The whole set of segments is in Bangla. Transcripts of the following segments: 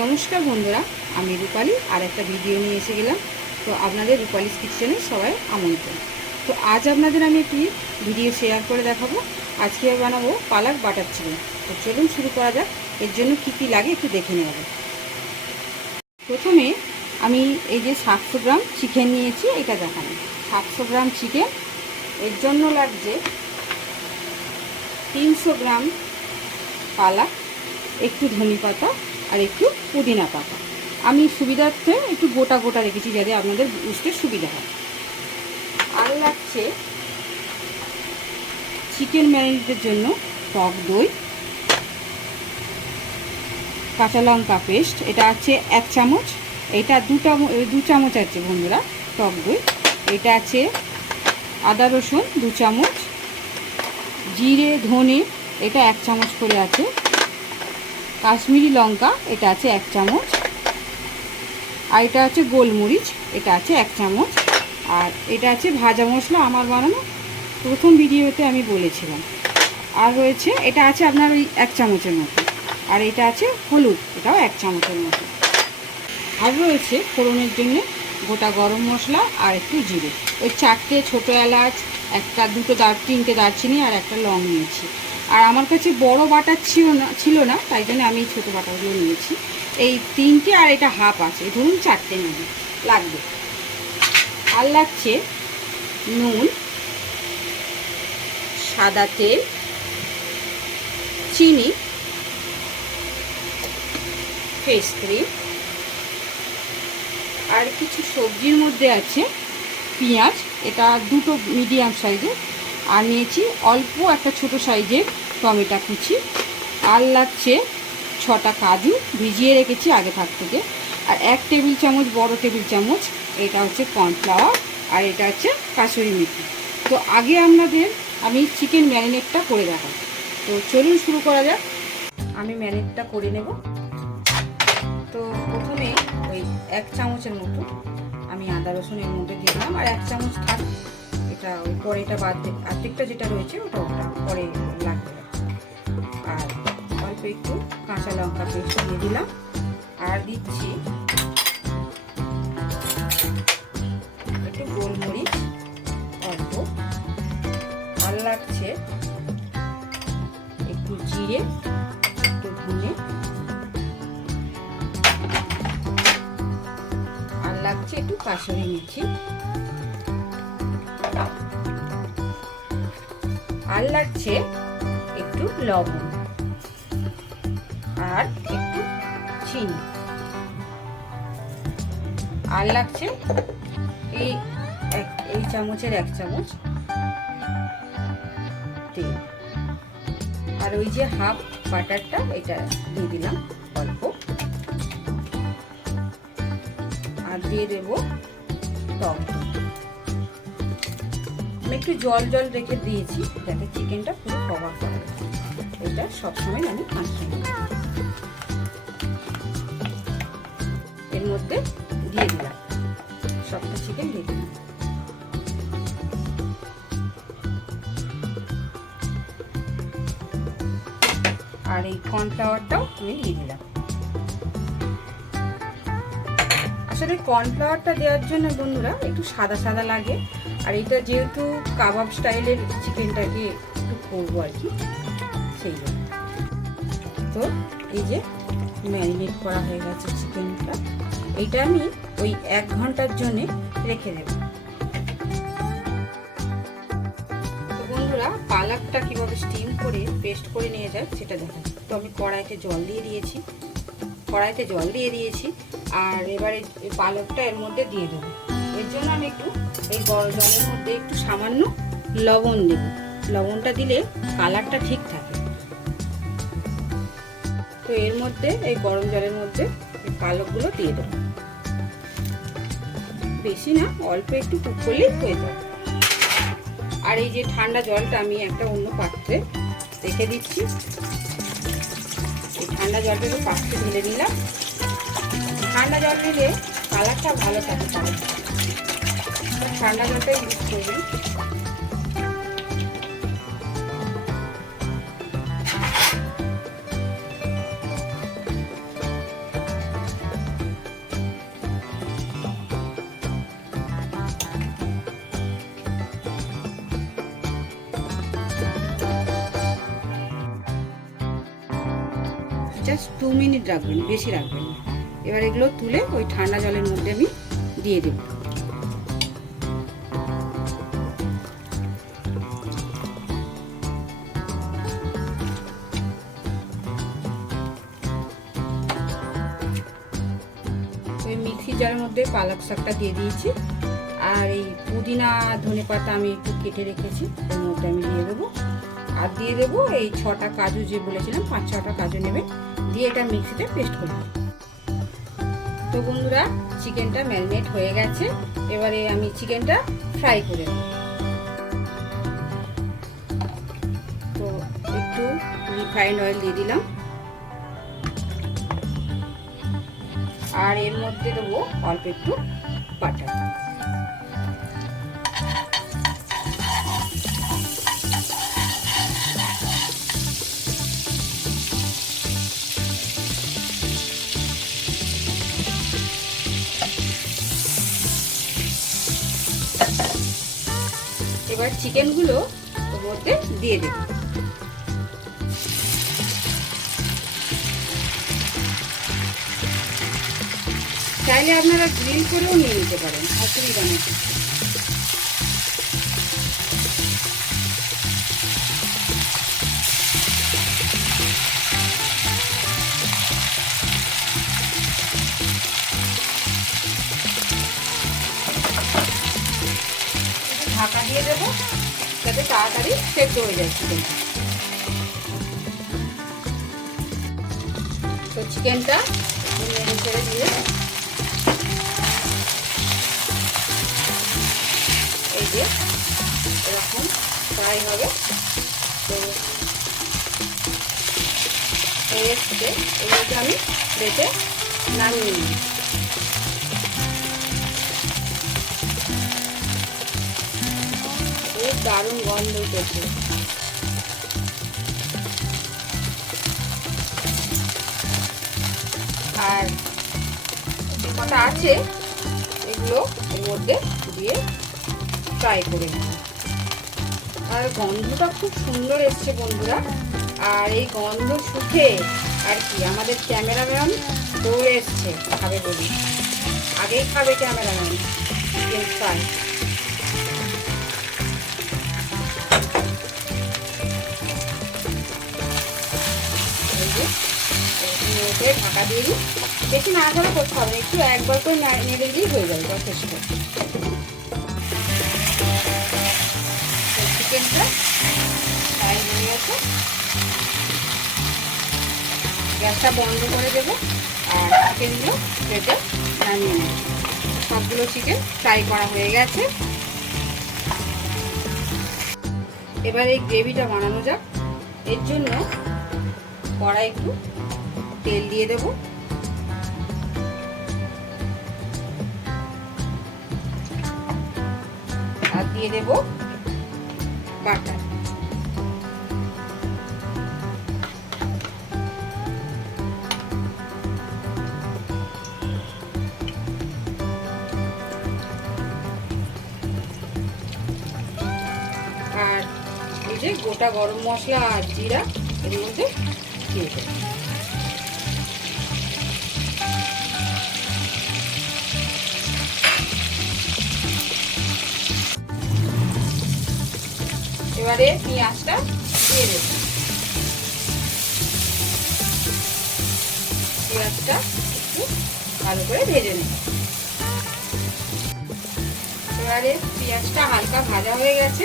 নমস্কার বন্ধুরা, আমি রূপালী আর একটা ভিডিও নিয়ে এসে গেলাম। তো আপনাদের রূপালীস কিচেনে সবাই আমন্ত্রণ। তো আজ আপনাদের আমি একটি ভিডিও শেয়ার করে দেখাবো। আজকে বানাবো পালক বাটার চিকেন। তো চলুন শুরু করা যাক। এর জন্য কী কী লাগে একটু দেখে নেব। প্রথমে আমি এই যে 700 গ্রাম চিকেন নিয়েছি, এটা দেখানো 700 গ্রাম চিকেন। এর জন্য লাগছে 300 গ্রাম পালক, একটু ধনে পাতা আর একটু পুদিনা পাতা। আমি সুবিধার্থে একটু গোটা গোটা রেখেছি যাতে আপনাদের বুঝতে সুবিধা হয়। আর লাগছে চিকেন ম্যারিনেটের জন্য টক দই, কাঁচা লঙ্কা পেস্ট, এটা আছে 1 চামচ, এটা 2 চামচ আছে বন্ধুরা টক দই। এটা আছে আদা রসুন 2 চামচ, জিরে ধনে এটা 1 চামচ করে আছে, কাশ্মীরি লঙ্কা এটা আছে 1 চামচ, আর এটা আছে গোলমরিচ এটা আছে 1 চামচ, আর এটা আছে ভাজা মশলা আমার বানানো, প্রথম ভিডিওতে আমি বলেছিলাম। আর রয়েছে এটা আছে আপনার ওই 1 চামচের মতো, আর এটা আছে হলুদ, এটাও 1 চামচের মতো। আর রয়েছে ফোড়নের জন্য গোটা গরম মশলা আর একটু জিরে, ওই 4টে ছোটো এলাচ, 3টে দারচিনি আর একটা লং নিয়েছি। আর আমার কাছে বড় বাটার ছিল না, তাই জন্য আমি এই ছোটো বাটারগুলো নিয়েছি। এই 3টে আর এটা হাফ আছে, ধরুন 4টে নেব লাগবে। আর লাগছে নুন, সাদা তেল, চিনি, ফেস ক্রিম, আর কিছু সবজির মধ্যে আছে পেঁয়াজ, এটা 2টো মিডিয়াম সাইজের, আর নিয়েছি অল্প একটা ছোটো সাইজের টমেটো কুচি। আর লাগছে 6টা কাজু ভিজিয়ে রেখেছি আগে থাক থেকে, আর 1 টেবিল চামচ বড় টেবিল চামচ এটা হচ্ছে কর্নফ্লাওয়ার, আর এটা হচ্ছে কাসুরি মেথি। তো আগে আপনাদের আমি চিকেন ম্যারিনেটটা করে দেখাবো। তো চলুন শুরু করা যাক। আমি ম্যারিনেটটা করে নেব। তো প্রথমে ওই 1 চামচের মতো আমি আদা রসুন এর মধ্যে দিয়ে দিলাম, আর 1 চামচ থাক, এটা ওই পরে এটা বাদ আর্ধেকটা যেটা রয়েছে ওটা পরে লাগবে। আর অল্প একটু কাঁচা লঙ্কা পেস্ট দিয়ে দিলাম, আর দিচ্ছি একটু গোলমরিচ অল্প, আর লাগছে একটু জিরে, একটু ধনে, আর লাগছে একটু কাসুরি মেথি, আর লাগছে একটু লবণ, আর একটু চিনি, আর লাগছে এই চামচের 1 চামচ তেল, আর ওই যে হাফ বাটারটা এটা দিয়ে দিলাম অল্প, আর দিয়ে দেব টক। আমি একটু জল রেখে দিয়েছি যাতে চিকেনটা পুরো কভার করে, এটা সবসময় আমি মাখিয়ে নেব। এর মধ্যে দিয়ে দিলাম সবটা চিকেন দিয়ে দিলাম, আর এই কর্নফ্লাওয়ারটাও আমি দিয়ে দিলাম। আসলে কর্নফ্লাওয়ারটা দেওয়ার জন্য বন্ধুরা একটু সাদা সাদা লাগে, আর এটা যেহেতু কাবাব স্টাইলের চিকেনটাকে একটু করবো আর কি, সেই জন্য। তো এই যে ম্যারিনেট করা হয়ে গেছে চিকেনটা, এইটা আমি ওই 1 ঘন্টার জন্য রেখে দেব। তো বন্ধুরা পালকটা কীভাবে স্টিম করে পেস্ট করে নিয়ে যায় সেটা দেখাচ্ছি। তো আমি কড়াইতে জল দিয়ে দিয়েছি, আর এবারে এই পালকটা এর মধ্যে দিয়ে দেবো। এর জন্য আমি একটু এই গরম জলের মধ্যে একটু সামান্য লবণ দেব, লবণটা দিলে কালারটা ঠিক থাকে। তো এর মধ্যে এই গরম জলের মধ্যে এই পালকগুলো দিয়ে দেবো, বেশি না, অল্প একটু কুক করলেই হয়ে যাবে। আর এই যে ঠান্ডা জলটা আমি একটা অন্য পাত্রে রেখে দিচ্ছি, এই ঠান্ডা জলটা একটু পাত্রে ঢেলে নিলাম। ঠান্ডা জল দিলে কালারটা ভালো থাকে, ঠান্ডা জলটা ইউজ করবেন। জাস্ট 2 মিনিট রাখবেন, বেশি রাখবেন না। এবার এগুলো তুলে ওই ঠান্ডা জলের মধ্যে আমি দিয়ে দেব। ওই মিক্সি জারের মধ্যে পালক শাকটা দিয়ে দিয়েছি, আর এই পুদিনা ধনেপাতা আমি একটু কেটে রেখেছি ওর মধ্যে আমি দিয়ে দেবো। আর দিয়ে দেবো এই 6টা কাজু, যে বলেছিলাম 5-6টা কাজু নেবেন, দিয়ে এটা মিক্সিতে পেস্ট করে দেবো। তো বন্ধুরা, চিকেনটা ম্যারিনেট হয়ে গেছে। এবারে আমি চিকেনটা ফ্রাই করে নেব। তো একটু রিফাইন্ড অয়েল দিয়ে দিলাম, আর এর মধ্যে দেবো অল্প একটু বাটার। এবার চিকেনগুলো ওর মধ্যে দিয়ে দেব। চাইলে আপনারা গ্রিল করেও নিয়ে নিতে পারেন, অসুবিধা নেই। ঢাকা দিয়ে দেবো যাতে তাড়াতাড়ি সেদ্ধ হয়ে যায় চিকেনটা। তো চিকেনটা নেড়ে ছেড়ে দিয়ে এই যে এরকম ফ্রাই হবে। তো এসছে, এগুলোকে আমি বেটে নামিয়ে নিই। দারুণ গন্ধ উঠেছে। আর যে কটা আছে এগুলো এর মধ্যে দিয়ে ফ্রাই করে নেব। আর গন্ধটা খুব সুন্দর এসছে বন্ধুরা। আর এই গন্ধ শুকে আর কি আমাদের ক্যামেরাম্যান দৌড়ে এসছে খাবে বলি, আগেই খাবে ক্যামেরাম্যান চিকেন ফ্রাই। ঢাকা দিয়ে দিই, বেশি নাড়াচাড়া করতে হবে, একটু একবার করে নেড়ে দিলেই হয়ে যাবে যথেষ্ট। চিকেনটা ফ্রাই হয়ে গেছে, গ্যাসটা বন্ধ করে দেবো আর চিকেনগুলো প্লেটে নামিয়ে নেব। সবগুলো চিকেন ফ্রাই করা হয়ে গেছে। এবার এই গ্রেভিটা বানানো যাক। এর জন্য কড়াই একটু তেল দিয়ে দেব, আর দিয়ে দেব বাটার। আর এই যে গোটা গরম মশলা আর জিরা এর মধ্যে দিয়ে দেব। এবারে পেঁয়াজটা দিয়ে দেব। পেঁয়াজটা একটু ভালো করে ভেজে নেব। এবারে পেঁয়াজটা হালকা ভাজা হয়ে গেছে,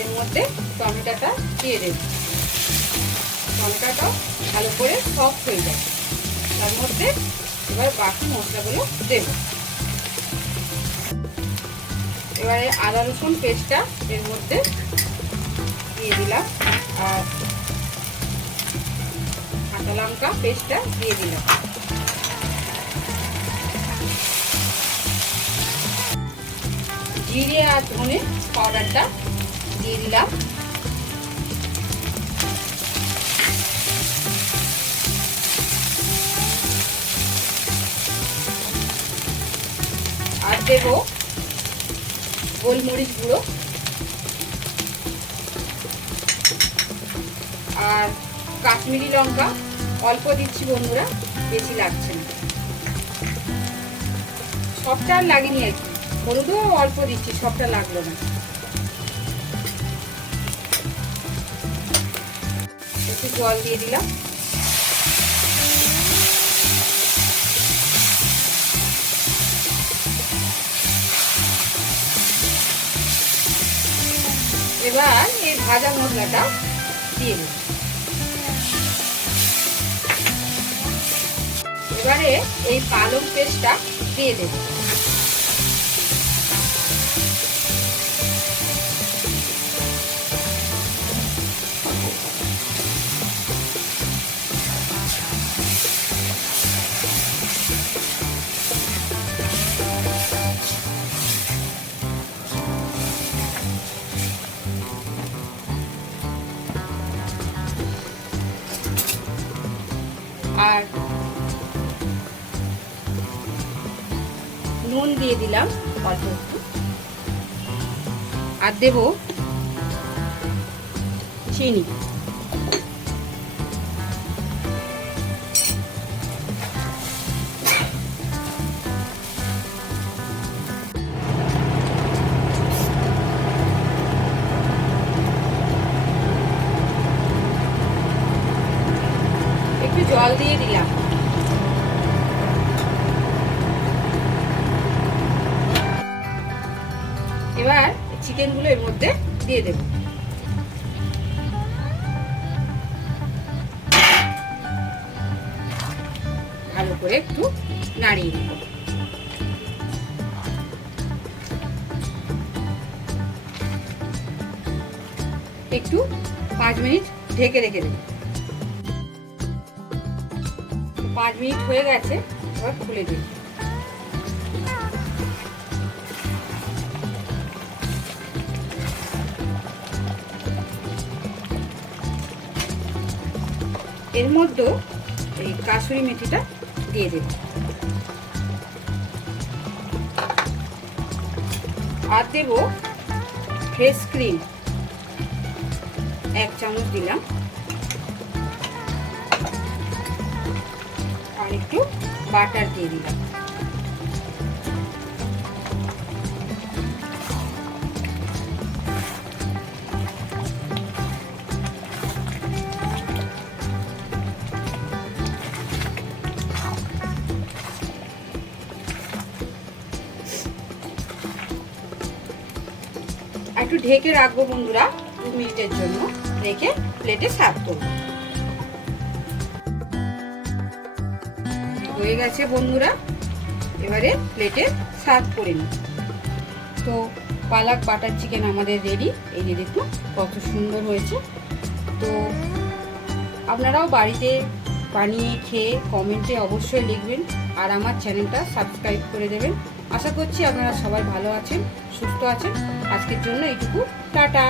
এর মধ্যে টমেটোটা দিয়ে দেব। টমেটোটা ভালো করে সফট হয়ে যাবে, তার মধ্যে এবার বাকি মশলাগুলো দেব। এবারে আদা রসুন পেস্টটা এর মধ্যে দিয়ে দিলাম, আর কাঁচা লঙ্কা পেস্টটা দিয়ে দিলাম। জিরে আর ধনে পাউডারটা দিয়ে দিলাম। আর দেব গোলমরিচ গুঁড়ো আর কাশ্মীরি লঙ্কা অল্প দিচ্ছি বন্ধুরা, বেশি লাগছে না। সবটা আর লাগেনি আর কি, হলুদও অল্প দিচ্ছি, সবটা লাগলো না। একটু জল দিয়ে দিলাম। এবার এই ভাজা মশলাটা দিয়ে দেব। এবারে এই পালং পেস্টটা দিয়ে দেব। আর নুন দিয়ে দিলাম অল্প একটু, আর দেব চিনি। একটু জল দিয়ে দিলাম। এবার চিকেনগুলো এর মধ্যে দিয়ে দেব। ভালো করে একটু নাড়িয়ে দেব। একটু 5 মিনিট ঢেকে রেখে দেব। 5 মিনিট হয়ে গেছে, এবার খুলে দিই। এর মধ্যে এই কাসুরি মেথিটা দিয়ে দেব, আর দেব ফ্রেশ ক্রিম 1 চামচ দিলাম, আর একটু বাটার দিয়ে দিলাম। একটু ঢেকে রাখবো বন্ধুরা, 2 মিনিটের জন্য। রেখে প্লেটে সার্ভ করব। হয়ে গেছে বন্ধুরা, এবারে প্লেটে সার্ভ করে নিই। তো পালক বাটার চিকেন আমাদের রেডি। এই যে দেখুন কত সুন্দর হয়েছে। তো আপনারাও বাড়িতে বানিয়ে খেয়ে কমেন্টে অবশ্যই লিখবেন, আর আমার চ্যানেলটা সাবস্ক্রাইব করে দেবেন। আশা করছি আপনারা সবাই ভালো আছেন, সুস্থ আছেন। আজকের জন্য এইটুকু, টাটা।